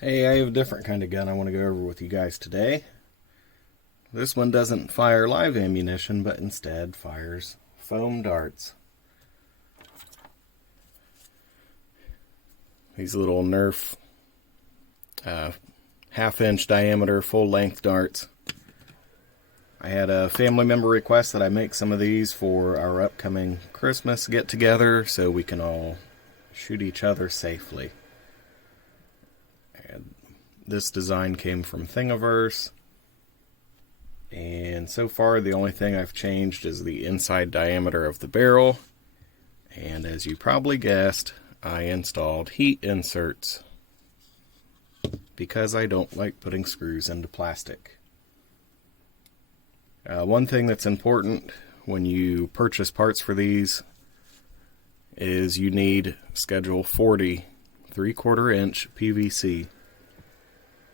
Hey, I have a different kind of gun I want to go over with you guys today. This one doesn't fire live ammunition, but instead fires foam darts. These little Nerf half-inch diameter, full-length darts. I had a family member request that I make some of these for our upcoming Christmas get-together so we can all shoot each other safely. And this design came from Thingiverse, and so far the only thing I've changed is the inside diameter of the barrel, and as you probably guessed, I installed heat inserts because I don't like putting screws into plastic. One thing that's important when you purchase parts for these is you need Schedule 40 3/4 inch PVC.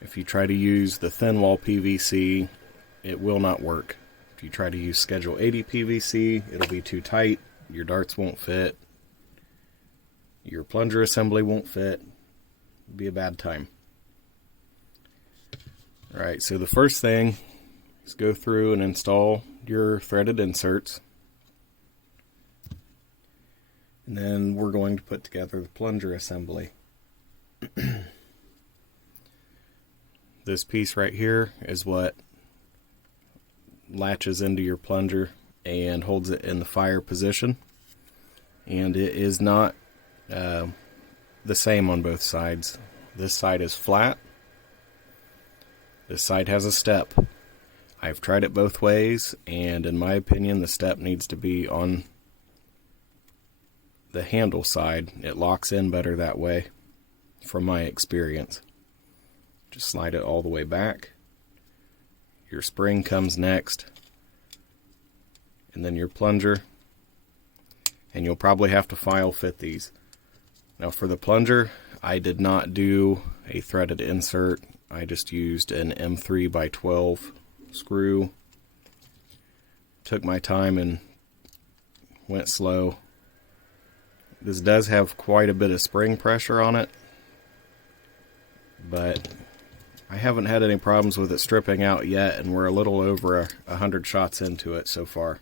If you try to use the thin wall PVC, it will not work. If you try to use Schedule 80 PVC, it'll be too tight, your darts won't fit, your plunger assembly won't fit, it'll be a bad time. Alright, so the first thing is go through and install your threaded inserts. And then we're going to put together the plunger assembly. This piece right here is what latches into your plunger and holds it in the fire position. And it is not the same on both sides. This side is flat. This side has a step. I've tried it both ways, and in my opinion, the step needs to be on the handle side. It locks in better that way, from my experience. Just slide it all the way back. Your spring comes next, and then your plunger, and you'll probably have to file fit these. Now for the plunger, I did not do a threaded insert. I just used an M3x12 screw. Took my time and went slow. This does have quite a bit of spring pressure on it, but I haven't had any problems with it stripping out yet, and we're a little over 100 shots into it so far.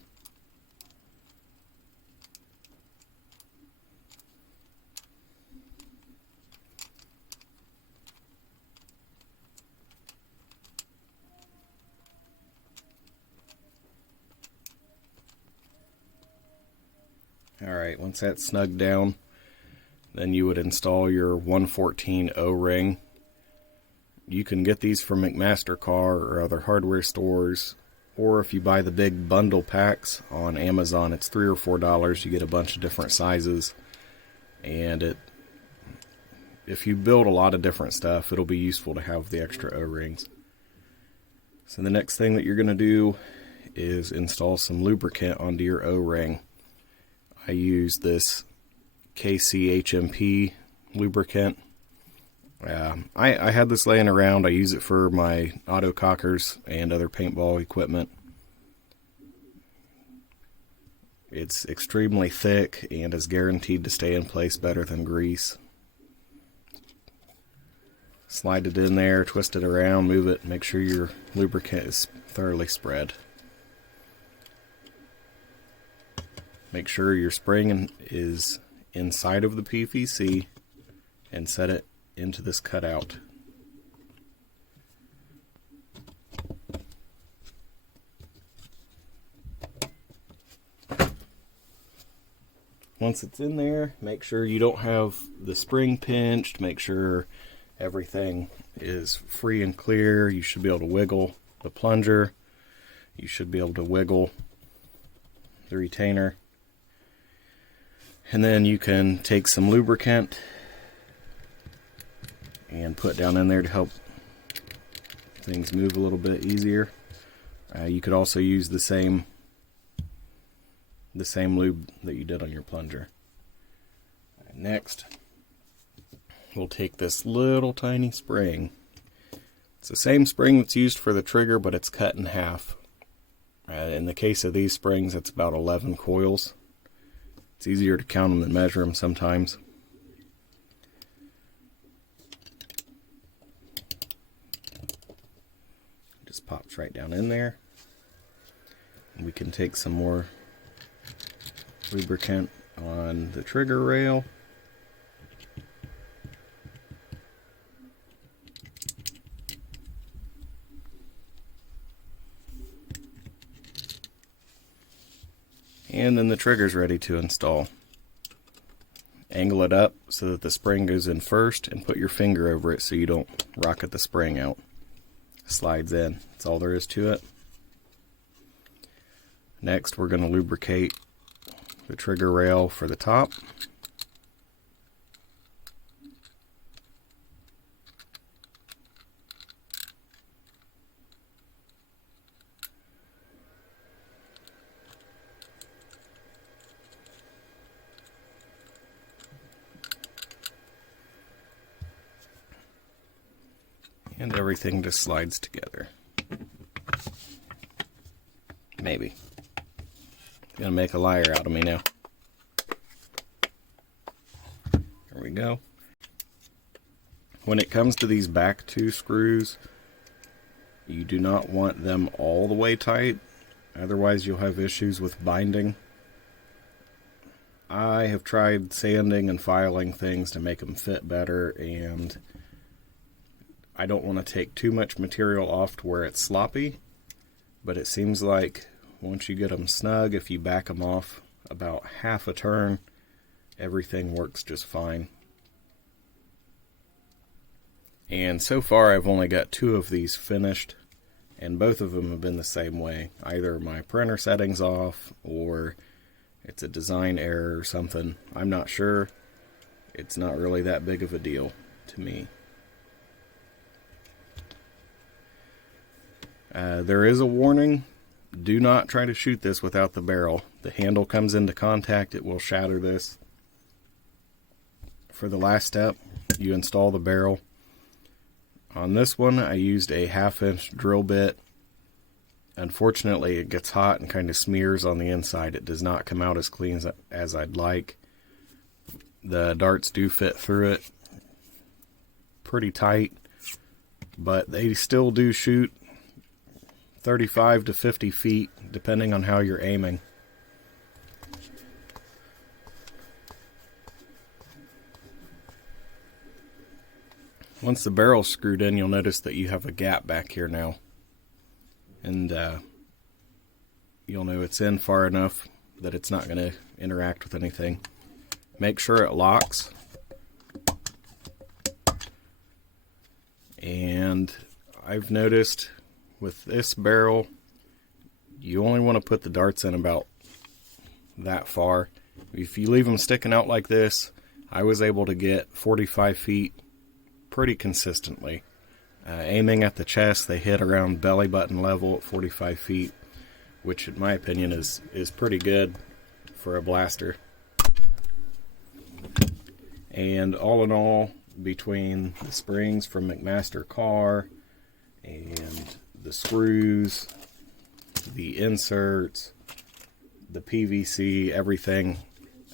Alright, once that's snugged down, then you would install your 114 O-ring. You can get these from McMaster-Carr or other hardware stores, or if you buy the big bundle packs on Amazon, it's $3 or $4. You get a bunch of different sizes, and if you build a lot of different stuff, it'll be useful to have the extra O-rings. So the next thing that you're going to do is install some lubricant onto your O-ring. I use this KCHMP lubricant. I had this laying around. I use it for my auto cockers and other paintball equipment. It's extremely thick and is guaranteed to stay in place better than grease. Slide it in there, twist it around, move it, make sure your lubricant is thoroughly spread. Make sure your spring is inside of the PVC and set it into this cutout. Once it's in there, make sure you don't have the spring pinched, make sure everything is free and clear. You should be able to wiggle the plunger. You should be able to wiggle the retainer. And then you can take some lubricant and put down in there to help things move a little bit easier. You could also use the same lube that you did on your plunger. Next, we'll take this little tiny spring. It's the same spring that's used for the trigger, but it's cut in half. In the case of these springs, it's about 11 coils. It's easier to count them than measure them sometimes. pops right down in there. We can take some more lubricant on the trigger rail. And then the trigger's ready to install. Angle it up so that the spring goes in first and put your finger over it so you don't rocket the spring out. Slides in. That's all there is to it. Next, we're going to lubricate the trigger rail for the top. And everything just slides together. Maybe. Gonna make a liar out of me now. There we go. When it comes to these back two screws, you do not want them all the way tight, otherwise you'll have issues with binding. I have tried sanding and filing things to make them fit better, and I don't want to take too much material off to where it's sloppy, but it seems like once you get them snug, if you back them off about half a turn, everything works just fine. And so far I've only got 2 of these finished, and both of them have been the same way. Either my printer setting's off, or it's a design error or something. I'm not sure. It's not really that big of a deal to me. There is a warning. Do not try to shoot this without the barrel. The handle comes into contact, it will shatter this. For the last step, you install the barrel. On this one, I used a 1/2-inch drill bit. Unfortunately, it gets hot and kind of smears on the inside. It does not come out as clean as I'd like. The darts do fit through it pretty tight, but they still do shoot 35 to 50 feet, depending on how you're aiming. Once the barrel's screwed in, you'll notice that you have a gap back here now. And you'll know it's in far enough that it's not going to interact with anything. Make sure it locks. And I've noticed with this barrel, you only want to put the darts in about that far. If you leave them sticking out like this, I was able to get 45 feet pretty consistently. Aiming at the chest, they hit around belly button level at 45 feet, which in my opinion is pretty good for a blaster. And all in all, between the springs from McMaster Car and the screws, the inserts, the PVC, everything,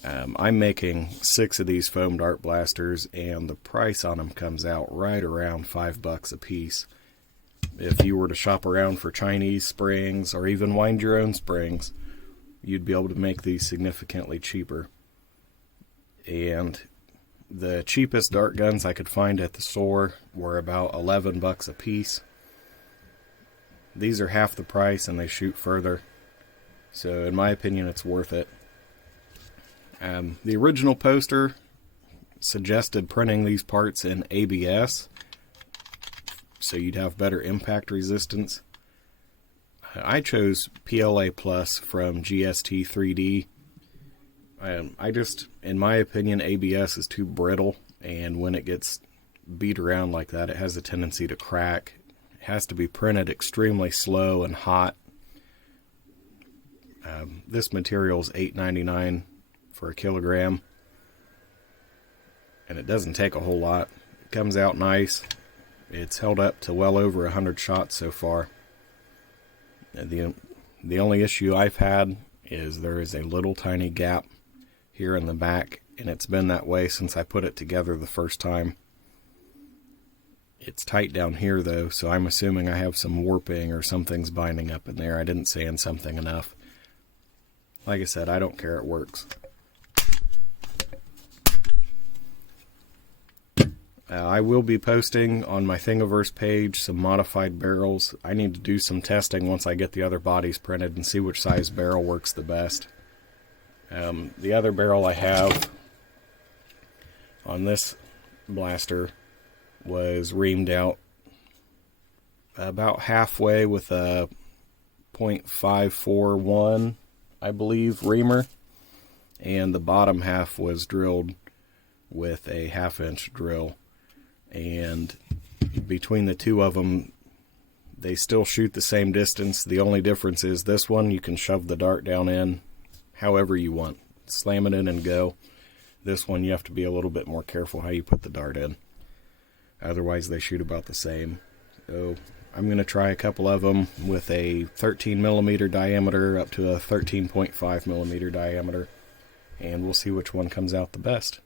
I'm making 6 of these foam dart blasters, and the price on them comes out right around $5 a piece. If you were to shop around for Chinese springs or even wind your own springs, you'd be able to make these significantly cheaper. And the cheapest dart guns I could find at the store were about $11 a piece. These are half the price and they shoot further. So in my opinion, it's worth it. The original poster suggested printing these parts in ABS so you'd have better impact resistance. I chose PLA Plus from GST 3D. In my opinion, ABS is too brittle, and when it gets beat around like that, it has a tendency to crack. It has to be printed extremely slow and hot. This material is $8.99 for a kilogram, and it doesn't take a whole lot. It comes out nice. It's held up to well over 100 shots so far. The only issue I've had is there is a little tiny gap here in the back, and it's been that way since I put it together the first time. It's tight down here though, so I'm assuming I have some warping or something's binding up in there. I didn't sand something enough. Like I said, I don't care, it works. I will be posting on my Thingiverse page some modified barrels. I need to do some testing once I get the other bodies printed and see which size barrel works the best. The other barrel I have on this blaster was reamed out about halfway with a .541, I believe, reamer, and the bottom half was drilled with a 1/2-inch drill. And between the two of them, they still shoot the same distance. The only difference is this one you can shove the dart down in however you want, slam it in and go. This one you have to be a little bit more careful how you put the dart in. Otherwise they shoot about the same. So I'm going to try a couple of them with a 13mm diameter up to a 13.5mm diameter, and we'll see which one comes out the best.